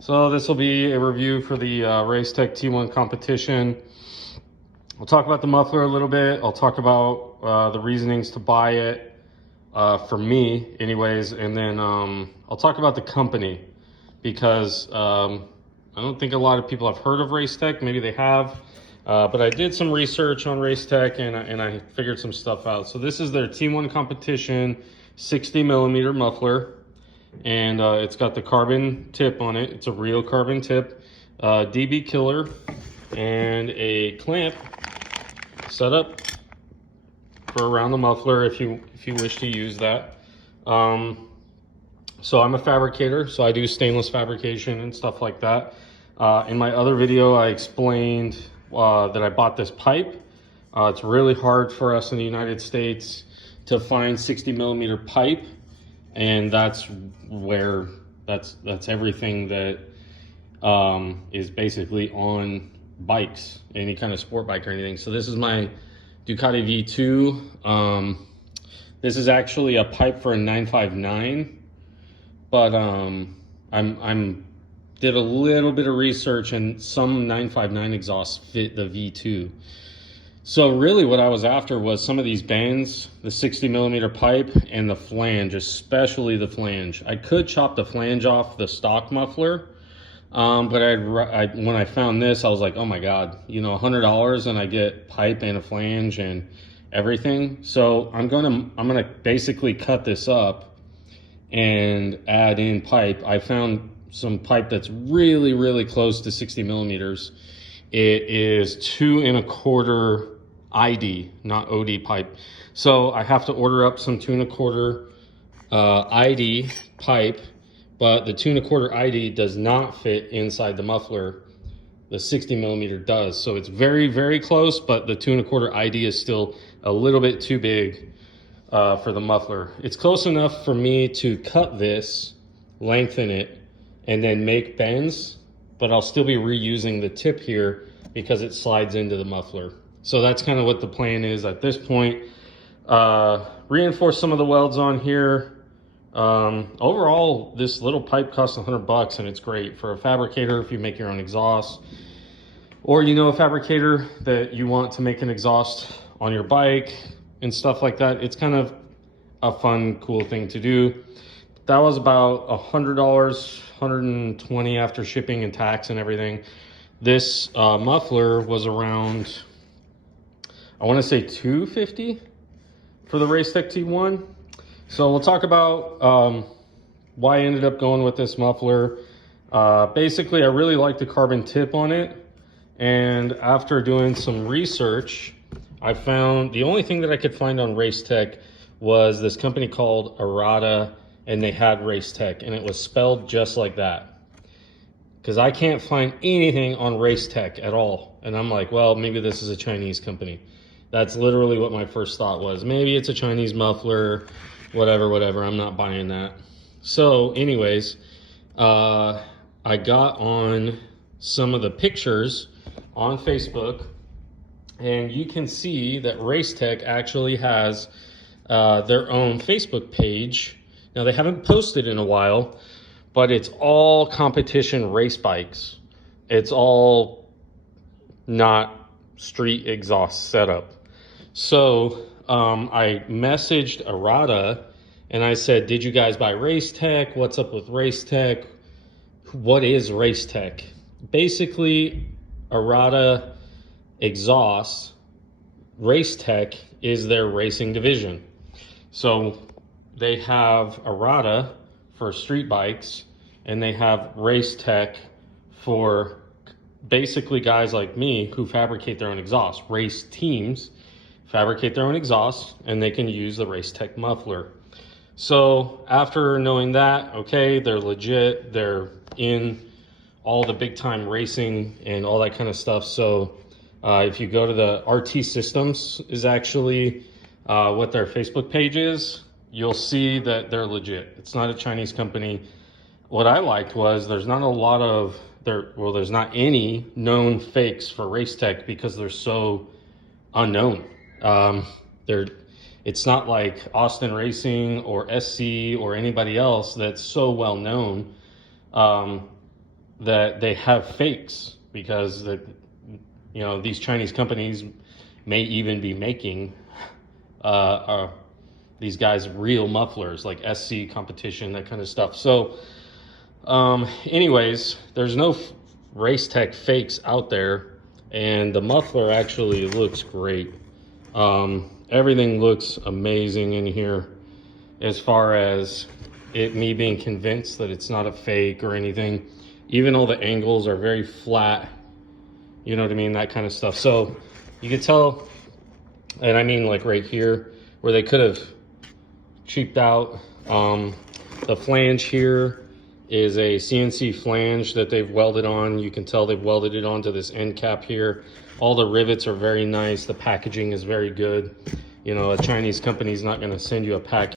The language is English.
So this will be a review for the Racetec T1 competition. I'll talk about the muffler a little bit. I'll talk about the reasonings to buy it, for me anyways, and then I'll talk about the company because I don't think a lot of people have heard of Racetec. Maybe they have, but I did some research on Racetec and I figured some stuff out. So this is their T1 competition 60 millimeter muffler. And it's got the carbon tip on it. It's a real carbon tip, DB killer, and a clamp set up for around the muffler if you wish to use that. So I'm a fabricator, so I do stainless fabrication and stuff like that. In my other video, I explained that I bought this pipe. It's really hard for us in the United States to find 60 millimeter pipe. And that's where that's everything that is basically on bikes, any kind of sport bike or anything. So this is my Ducati V2. This is actually a pipe for a 959, but I'm did a little bit of research and some 959 exhausts fit the V2. So really what I was after was some of these bends, the 60 millimeter pipe and the flange, especially the flange. I could chop the flange off the stock muffler, but when I found this, I was like, oh my God, you know, $100 and I get pipe and a flange and everything. So I'm gonna basically cut this up and add in pipe. I found some pipe that's really, really close to 60 millimeters. It is 2 1/4 ID, not OD pipe. So I have to order up some 2 1/4 ID pipe, but the 2 1/4 ID does not fit inside the muffler. The 60 millimeter does. So it's very, very close, but the 2 1/4 ID is still a little bit too big for the muffler. It's close enough for me to cut this, lengthen it, and then make bends, but I'll still be reusing the tip here because it slides into the muffler. So that's kind of what the plan is at this point. Reinforce some of the welds on here. Overall, this little pipe costs $100 and it's great for a fabricator if you make your own exhaust, or you know a fabricator that you want to make an exhaust on your bike and stuff like that. It's kind of a fun, cool thing to do. That was about $100, $120 after shipping and tax and everything. This muffler was around, I want to say $250 for the Racetec T1. So we'll talk about why I ended up going with this muffler. Basically, I really like the carbon tip on it. And after doing some research, I found the only thing that I could find on Racetec was this company called Arata, and they had Racetec, and it was spelled just like that. Because I can't find anything on Racetec at all. And I'm like, well, maybe this is a Chinese company. That's literally what my first thought was. Maybe it's a Chinese muffler, whatever. I'm not buying that. So anyways, I got on some of the pictures on Facebook, and you can see that Racetec actually has their own Facebook page. Now, they haven't posted in a while, but it's all competition race bikes. It's all not street exhaust setup. So I messaged Arata and I said, did you guys buy Racetec? What's up with Racetec? What is Racetec? Basically, Arata exhaust, Racetec is their racing division. So they have Arata for street bikes, and they have Racetec for basically guys like me who fabricate their own exhaust. Race teams fabricate their own exhaust, and they can use the Racetec muffler. So after knowing that, okay, they're legit, they're in all the big time racing and all that kind of stuff. So if you go to the RT Systems is actually what their Facebook page is, you'll see that they're legit. It's not a Chinese company. What I liked was there's not a lot of, there's not any known fakes for Racetec because they're so unknown. It's not like Austin Racing or SC or anybody else that's so well known. that they have fakes, because these Chinese companies may even be making these guys real mufflers, like SC competition, that kind of stuff. So anyways, there's no Racetec fakes out there, and the muffler actually looks great. Everything looks amazing in here, as far as me being convinced that it's not a fake or anything. Even all the angles are very flat, you know what I mean, that kind of stuff. So you can tell, and I mean like right here where they could have cheaped out. The flange here is a CNC flange that they've welded on. You can tell they've welded it onto this end cap here. All the rivets are very nice. The packaging is very good. You know, a Chinese company is not going to send you a package